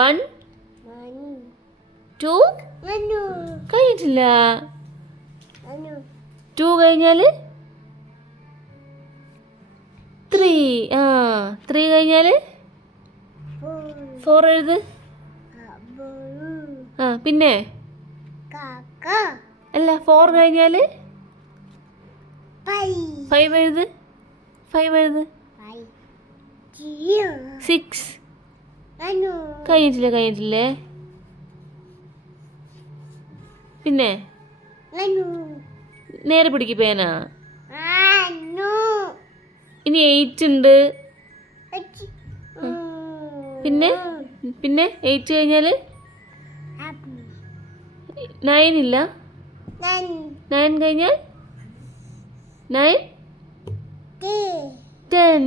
1 2 കഴിഞ്ഞിട്ടില്ല. 2 കഴിഞ്ഞാൽ 3. 3 കഴിഞ്ഞാൽ 4 എഴുത്. പിന്നെ അല്ല 4 കഴിഞ്ഞാൽ 5 എഴുത്. 5 എഴുത്. 6 കഴിഞ്ഞിട്ടില്ലേ? പിന്നെ നേരെ പിടിക്ക് പേന. ഇനി 8 ഉണ്ട്. പിന്നെ 8 കഴിഞ്ഞാൽ 9 ഇല്ല. 9 കഴിഞ്ഞാൽ 9 10.